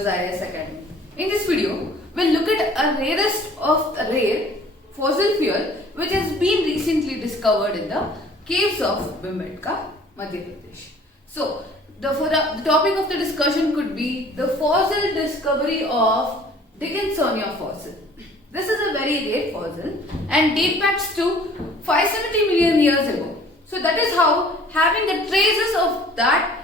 viewers IS Academy. In this video, we'll look at a rarest of the rare fossil fuel which has been recently discovered in the caves of Bhimbetka, Madhya Pradesh. So, the topic of the discussion could be the fossil discovery of Dickinsonia fossil. This is a very rare fossil and date back to 570 million years ago. So that is how having the traces of that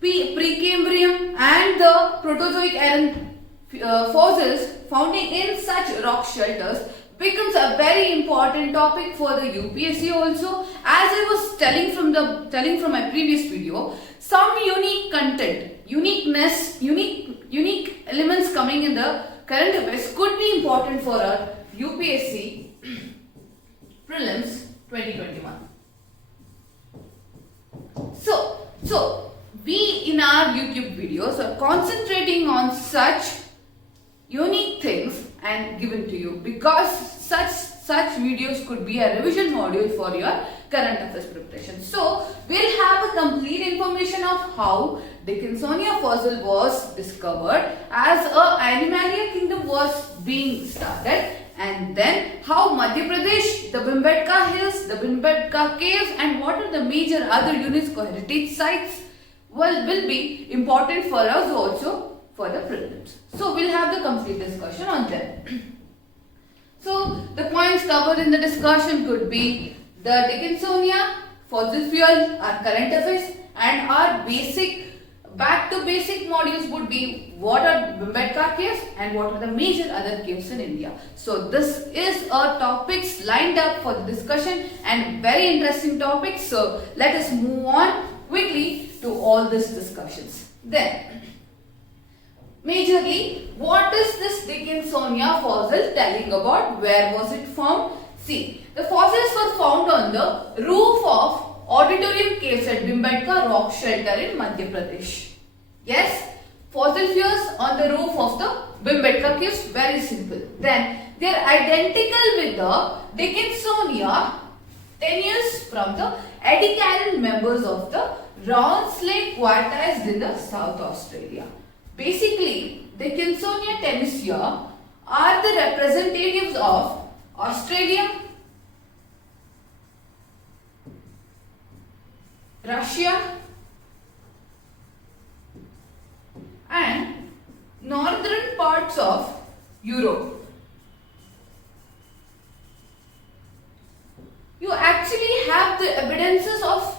Precambrian and the Proterozoic era fossils found in such rock shelters becomes a very important topic for the UPSC also. As I was telling from my previous video, some unique content, unique elements coming in the current affairs could be important for our UPSC prelims 2021. So we in our YouTube videos are concentrating on such unique things and given to you because such videos could be a revision module for your current affairs preparation. So we'll have a complete information of how Dickinsonia fossil was discovered as a Animalia kingdom was being started, and then how Madhya Pradesh, the Bhimbetka hills, the Bhimbetka caves, and what are the major other UNESCO heritage sites will be important for us also for the prelims. So we'll have the complete discussion on them. So the points covered in the discussion could be the Dickinsonia fossil fuel, our current affairs, and our back to basic modules would be what are Bhimbetka caves and what are the major other caves in India. So this is a topics lined up for the discussion and very interesting topics. So let us move on quickly to all these discussions. Then, majorly, what is this Dickinsonia fossil telling about? Where was it found? See, the fossils were found on the roof of Auditorium Caves at Bhimbetka Rock Shelter in Madhya Pradesh. Yes, fossil fuels on the roof of the Bhimbetka Caves, very simple. Then, they are identical with the Dickinsonia tenuis from the Ediacaran members of the Rawnsley Quartiles in the South Australia. Basically, Dickinsonia tenuisia are the representatives of Australia, Russia, and northern parts of Europe. You actually have the evidences of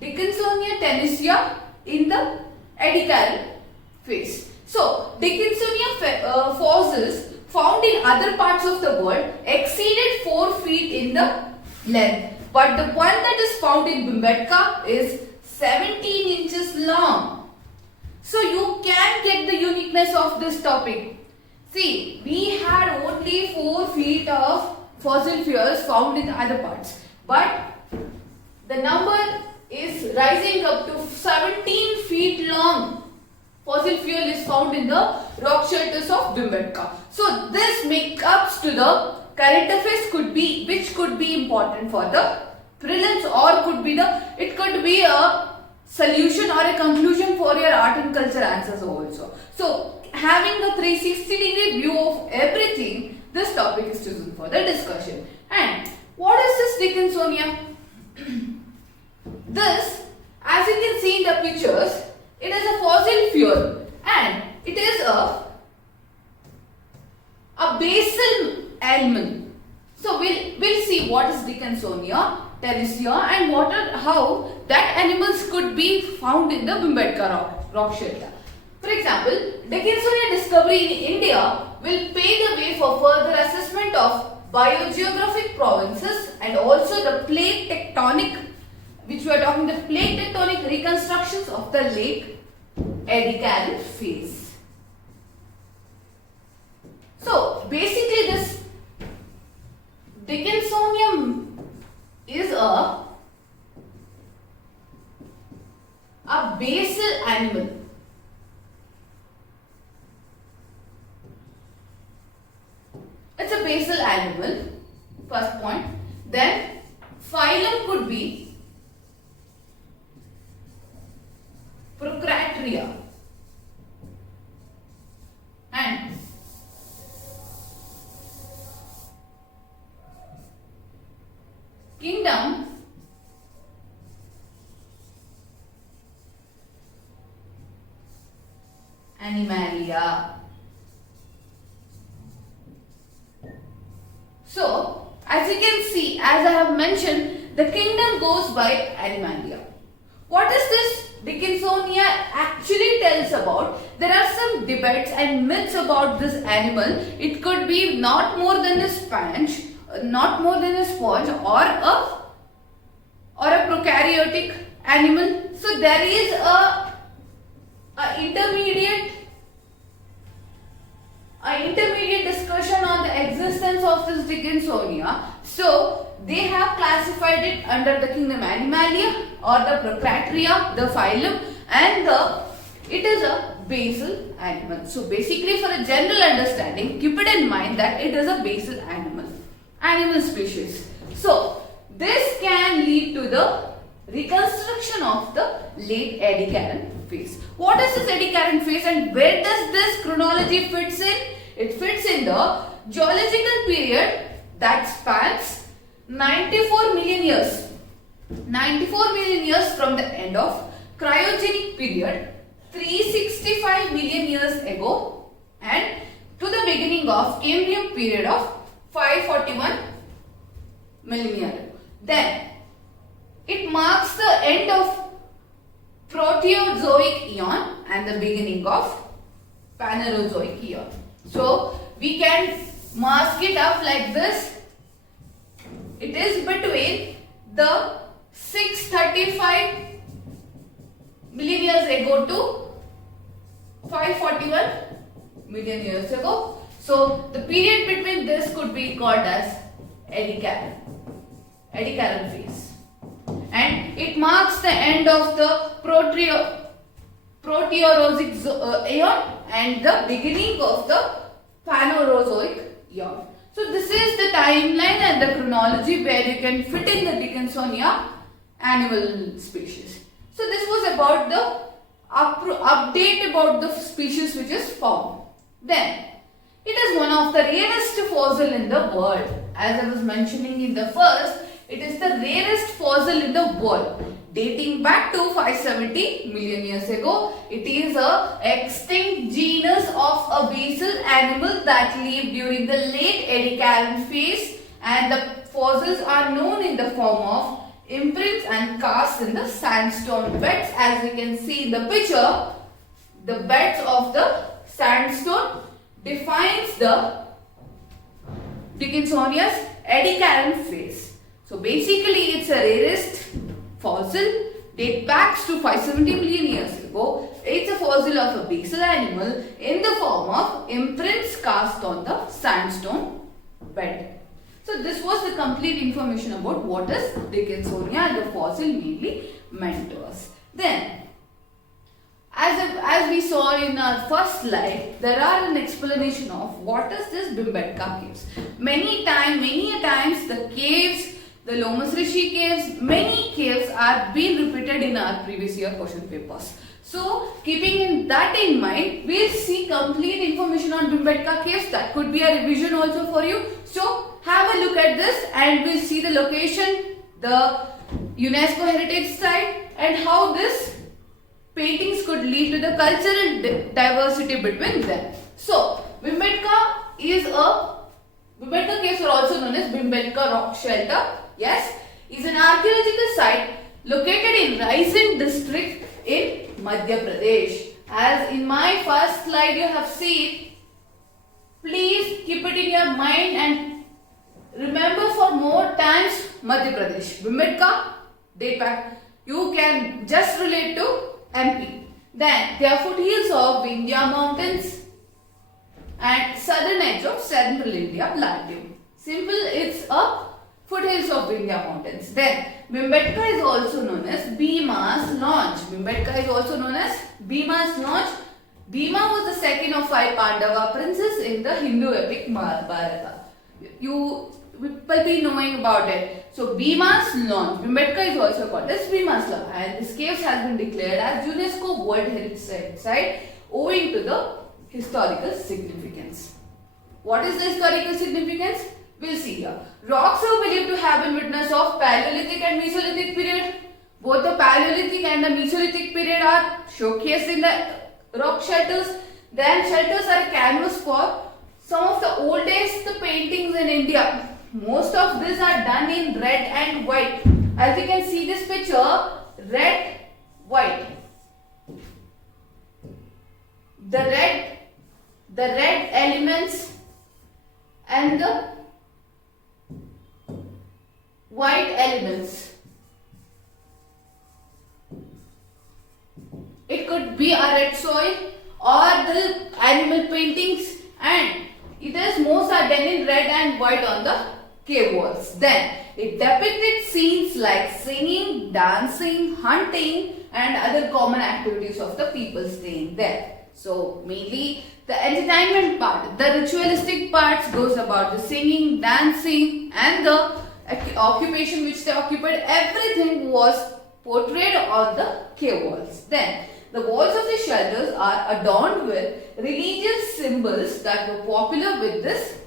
Dickinsonia tenuisia in the Ediacaran phase. So, Dickinsonia fossils found in other parts of the world exceeded 4 feet in the length. But the one that is found in Bhimbetka is 17 inches long. So, you can get the uniqueness of this topic. See, we had only 4 feet of fossil fuels found in other parts. But the number is rising up to 17 feet long. Fossil fuel is found in the rock shelters of Bhimbetka. So this makeups to the current affairs which could be important for the prelims, or it could be a solution or a conclusion for your art and culture answers also. So having a 360-degree view of everything, this topic is chosen for the discussion. And what is this Dickinsonia? This, as you can see in the pictures, it is a fossil fuel and it is a basal element. So we'll see what is Dickinsonia tenuisia and how that animals could be found in the Bhimbetka rock shelter. For example, Dickinsonia discovery in India will pave the way for further assessment of biogeographic provinces and also the plate tectonic, which we are talking the plate tectonic reconstructions of the lake Ediacaran phase. So basically this Dickinsonia is a basal animal. It's a basal animal, first point. Then phylum could be Procratria. Kingdom Animalia. So, as you can see, as I have mentioned, the kingdom goes by Animalia. What is this Dickinsonia actually tells about? There are some debates and myths about this animal. It could be not more than a sponge, or a prokaryotic animal. So there is a intermediate discussion on the existence of this Dickinsonia. So they have classified it under the kingdom Animalia or the Procratria, the phylum, and it is a basal animal. So basically, for a general understanding, keep it in mind that it is a basal animal species. So this can lead to the reconstruction of the late Ediacaran phase. What is this Ediacaran phase and where does this chronology fits in? It fits in the geological period that spans 94 million years. 94 million years from the end of cryogenic period 365 million years ago and to the beginning of Cambrian period of 541 million years ago. Then it marks the end of Proterozoic eon and the beginning of Phanerozoic eon. So we can mask it up like this. It is between the 635 million years ago to 541 million years ago. So the period between this could be called as Ediacaran phase. And it marks the end of the Proterozoic eon and the beginning of the Phanerozoic eon. So this is the timeline and the chronology where you can fit in the Dickinsonia animal species. So this was about the update about the species which is found. Then it is one of the rarest fossil in the world. As I was mentioning in the first, it is the rarest fossil in the world. Dating back to 570 million years ago, it is a extinct genus of a basal animal that lived during the late Ediacaran phase, and the fossils are known in the form of imprints and casts in the sandstone beds. As you can see in the picture, the beds of the sandstone defines the Dickinsonia's Ediacaran phase. So basically, it's a rarest fossil, date backs to 570 million years ago. It's a fossil of a basal animal in the form of imprints cast on the sandstone bed. So this was the complete information about what is Dickinsonia and the fossil mainly meant to us. Then, as we saw in our first slide, there are an explanation of what is this Bhimbetka caves. Many a times the caves, the Lomas Rishi caves, many caves are being repeated in our previous year question papers. So keeping that in mind, we'll see complete information on Bhimbetka caves. That could be a revision also for you. So have a look at this and we'll see the location, the UNESCO heritage site, and how this paintings could lead to the cultural diversity between them. So Bhimbetka caves are also known as Bhimbetka rock shelter. Yes, is an archaeological site located in Raisen district in Madhya Pradesh. As in my first slide you have seen, please keep it in your mind and remember for more times Madhya Pradesh. Bhimbetka, date back, you can just relate to MP. Then they are foothills of Vindhya mountains and southern edge of central India plateau. Simple, it's a foothills of Vindhya mountains. Then Bhimbetka is also known as Bhima's launch. Bhimbetka is also known as Bhima's launch. Bhima was the second of 5 Pandava princes in the Hindu epic Mahabharata. You will be knowing about it. So Bhima's launch, Bhimbetka is also called as Bhima's launch, and this cave has been declared as UNESCO World Heritage Site owing to the historical significance. What is the historical significance? We'll see here. Rocks are believed to have been witness of Paleolithic and Mesolithic period. Both the Paleolithic and the Mesolithic period are showcased in the rock shelters. Then shelters are a canvas for some of the oldest paintings in India. Most of these are done in red and white. As you can see this picture, red, white. The red elements and the white elements. It could be a red soil or the animal paintings, and it is most are done in red and white on the cave walls. Then it depicted scenes like singing, dancing, hunting and other common activities of the people staying there. So mainly the entertainment part, the ritualistic parts goes about the singing, dancing and the occupation which they occupied. Everything was portrayed on the cave walls. Then the walls of the shelters are adorned with religious symbols that were popular with this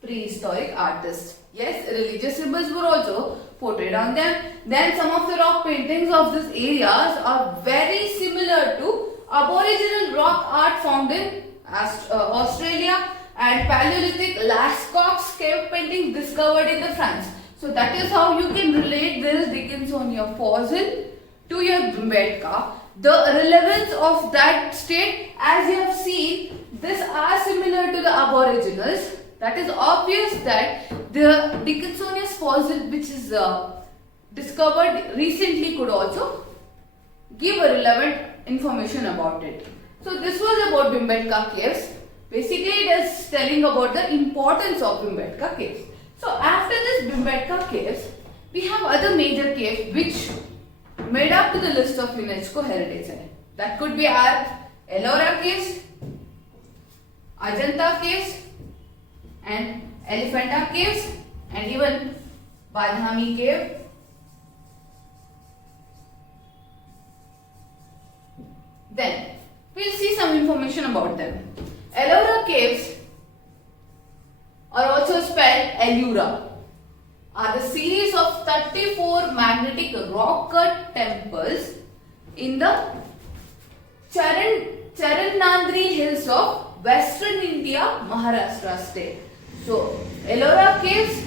prehistoric artists. Yes, religious symbols were also portrayed on them. Then some of the rock paintings of these areas are very similar to Aboriginal rock art found in Australia and Paleolithic Lascaux cave paintings discovered in the France. So that is how you can relate this Dickinsonia fossil to your Bhimbetka. The relevance of that state, as you have seen, these are similar to the Aboriginals. That is obvious that the Dickinsonian fossil which is discovered recently could also give a relevant information about it. So this was about Bhimbetka caves. Basically it is telling about the importance of Bhimbetka caves. So after this Bhimbetka caves, we have other major caves which made up to the list of UNESCO heritage site. That could be our Ellora caves, Ajanta caves and Elephanta caves and even Badhami cave. Then we'll see some information about them. Ellora caves are also spelled Ellura, are the series of 34 magnetic rock cut temples in the Charanandri hills of Western India, Maharashtra state. So Ellora caves,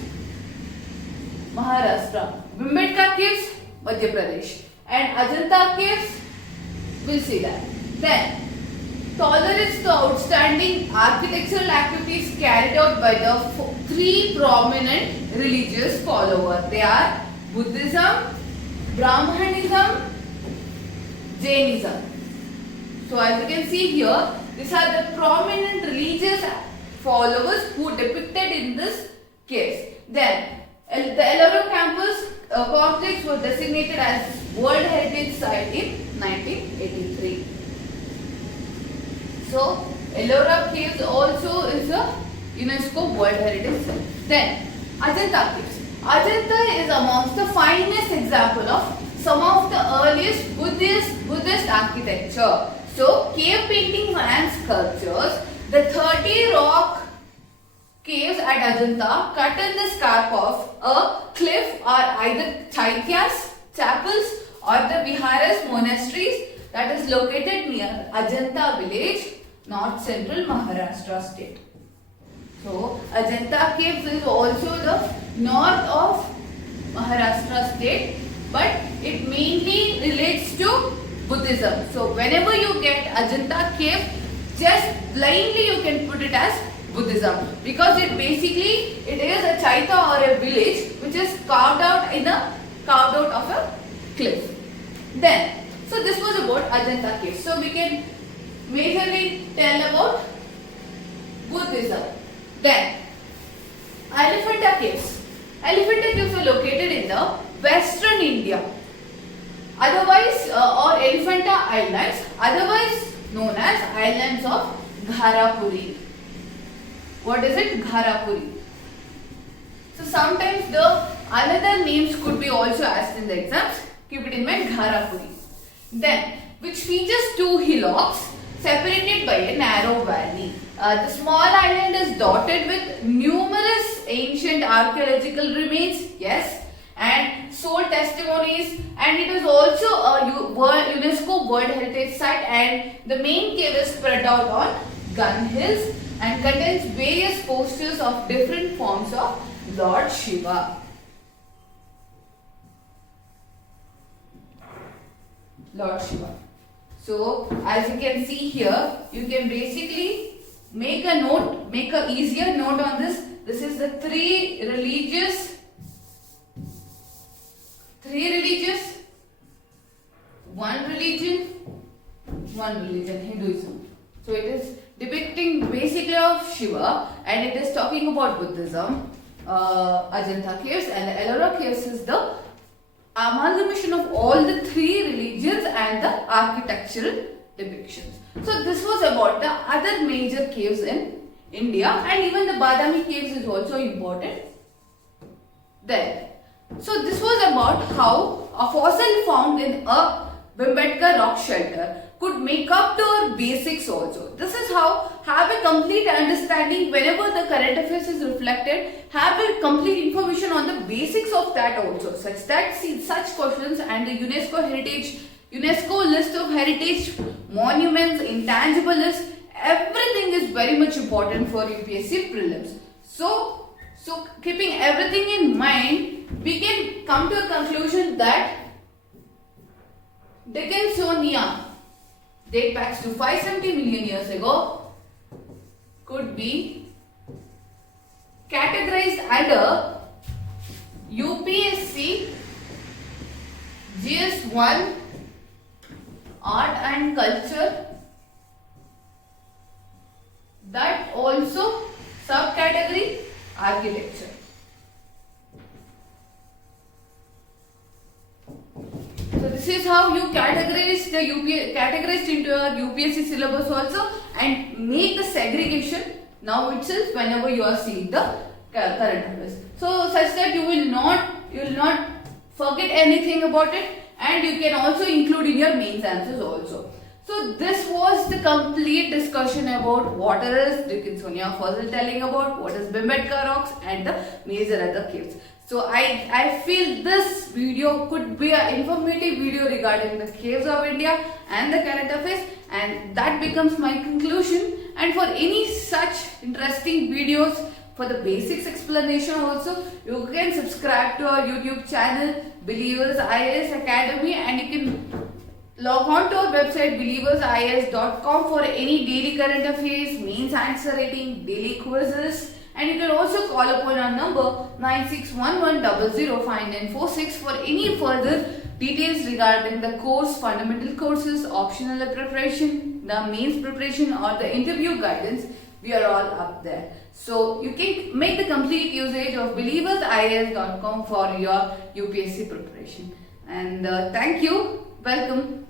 Maharashtra, Bhimbetka caves, Madhya Pradesh and Ajanta caves, we'll see that. Then tolerates the outstanding architectural activities carried out by the three prominent religious followers. They are Buddhism, Brahmanism, Jainism. So as you can see here, these are the prominent religious followers who depicted in this case. Then the Ellora campus complex was designated as World Heritage Site in 1983. So Ellora caves also is a UNESCO World Heritage Site. Then Ajanta caves. Ajanta is amongst the finest example of some of the earliest Buddhist architecture. So cave paintings and sculptures. The 30 rock caves at Ajanta cut in the scarp of a cliff are either chaityas, chapels or the viharas, monasteries that is located near Ajanta village, north central Maharashtra state. So Ajanta caves is also the north of Maharashtra state, but it mainly relates to Buddhism. So whenever you get Ajanta cave, just blindly you can put it as Buddhism, because it is a chaita or a village which is carved out of a cliff. Then, so this was about Ajanta cave. So we can majorly tell about Buddhism. Then, Elephanta caves. Elephanta caves are located in the Western India, otherwise or Elephanta Islands, otherwise known as Islands of Gharapuri. What is it? Gharapuri. So sometimes the another names could be also asked in the exams. Keep it in mind, Gharapuri. Then, which features two hillocks separated by a narrow valley. The small island is dotted with numerous ancient ancient archaeological remains, yes, and soul testimonies, and it is also a UNESCO World Heritage Site, and the main cave is spread out on Gun Hills and contains various posters of different forms of Lord Shiva. Lord Shiva. So as you can see here, you can basically make a note, make a easier note on this. This is the three religious, one religion, Hinduism. So it is depicting basically of Shiva, and it is talking about Buddhism. Ajanta caves and the Ellora caves is the amalgamation of all the three religions and the architectural depictions. So this was about the other major caves in India, and even the Badami caves is also important there. So this was about how a fossil found in a Bhimbetka rock shelter could make up to our basics also. This is how have a complete understanding whenever the current affairs is reflected, have a complete information on the basics of that also, such that such questions and the UNESCO list of heritage monuments, intangible list, everything is very much important for UPSC prelims. So keeping everything in mind, we can come to a conclusion that Dickinsonia date back to 570 million years ago could be categorized under UPSC GS1 Art and Culture, that also subcategory Architecture. So this is how you categorize into your UPSC syllabus also, and make the segregation now itself whenever you are seeing the current affairs. So such that you will not forget anything about it, and you can also include in your mains answers also. So this was the complete discussion about what is Dickinsonia fossil, telling about what is Bhimbetka rocks and the major other caves. So I feel this video could be an informative video regarding the caves of India and the current affairs, and that becomes my conclusion. And for any such interesting videos for the basics explanation also, you can subscribe to our YouTube channel Believers IAS Academy, and you can log on to our website believersias.com for any daily current affairs, mains answer rating, daily quizzes. And you can also call upon our number 9611005946 for any further details regarding the course, fundamental courses, optional preparation, the mains preparation, or the interview guidance. We are all up there. So you can make the complete usage of believersias.com for your UPSC preparation. And thank you. Welcome.